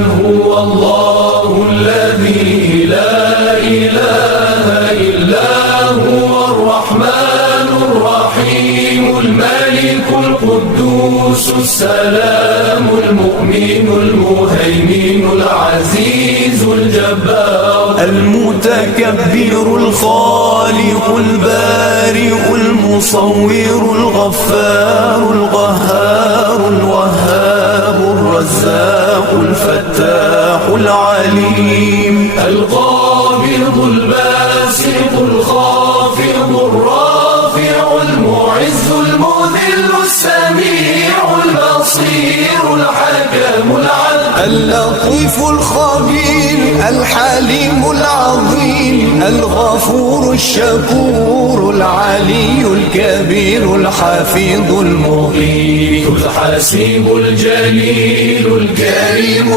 هو الله الذي لا إله إلا هو الرحمن الرحيم الملك القدوس السلام المؤمن المهيمن العزيز الجبار المتكبر الخالق البارئ المصور الغفار القهار الوهاب الرزاق الفتاح العليم القابض الباسط الخافض الرافع المعز المذل السميع البصير الحكم العدل اللطيف الخبير الحليم العظيم الغفور الشكور العلي الكبير الحفيظ المغيث الحسيب الجليل الكريم